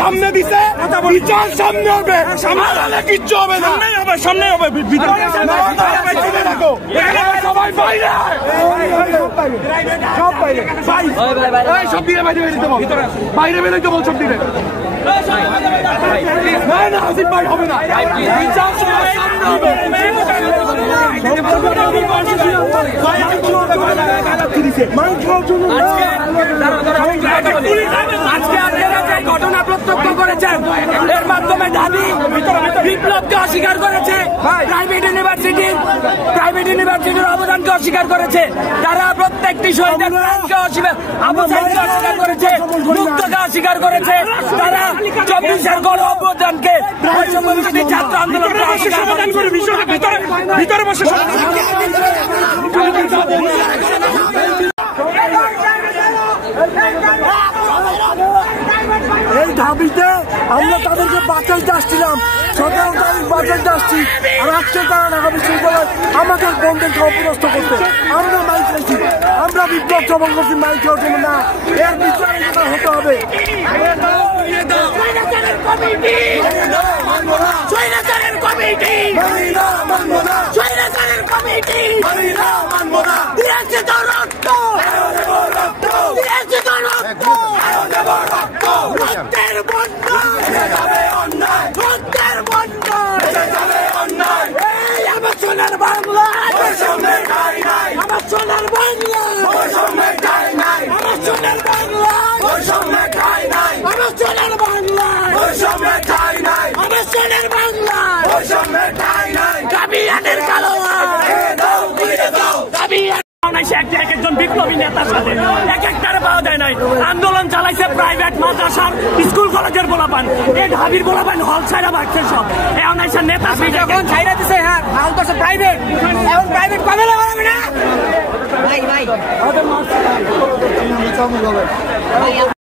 সামনে দিছে সামনে হবে সামনে কিচ্ছু হবে না সামনে হবে সবাই বাইরে সব দিকে বাইরে বেরোইতে বল সব দিকে না আসিফ ভাই হবে না আজকে আপনারা যে ঘটনা প্রত্যক্ষ করেছেন এর মাধ্যমে দাবি বিপ্লবকে অস্বীকার করেছে, প্রাইভেট ইউনিভার্সিটির অবদানকে অস্বীকার করেছে, তারা প্রত্যেকটি শহীদের প্রাণকে অস্বীকার করেছে, মুক্তকে অস্বীকার করেছে, তারা 24-এর গণ অভ্যুত্থানকে ছাত্র আন্দোলনকে অস্বীকার করে ভিতরে বসে এই দাবিতে আমরা তাদেরকে বাঁচাইতে আসছিলাম, 17 তারিখ বাঁচাইতে আসছি। আর আজকে তারা ঢাকা বিশ্ববিদ্যালয় আমাদের বন্ধুকে অপদস্থ করতে আমরা মাইক চাইছি, আমরা বিপ্লব সফল করছি, মাইক খাওয়ার জন্য না। এর বিচারে যেটা হতে হবে। সোনার বাংলা, আমার সোনার বাংলা, আমার সোনার বাংলা, আমার সোনার বাংলা, আমার সোনার বাংলা, কাবিয়ানের কালো একজন বিপ্লবী নেতার সাথে এক একটার নয়, আন্দোলন চালাইছে প্রাইভেট মাদ্রাসার স্কুল কলেজের পোলাপান, এই ঢাবির পোলাপান হল ছাইরা ভাগছে সব। এখন এসে নেতা যখন ছাইরা দিছে, হ্যাঁ হাল তো প্রাইভেট, এখন প্রাইভেট কবে লাগাবে না ভাই ভাই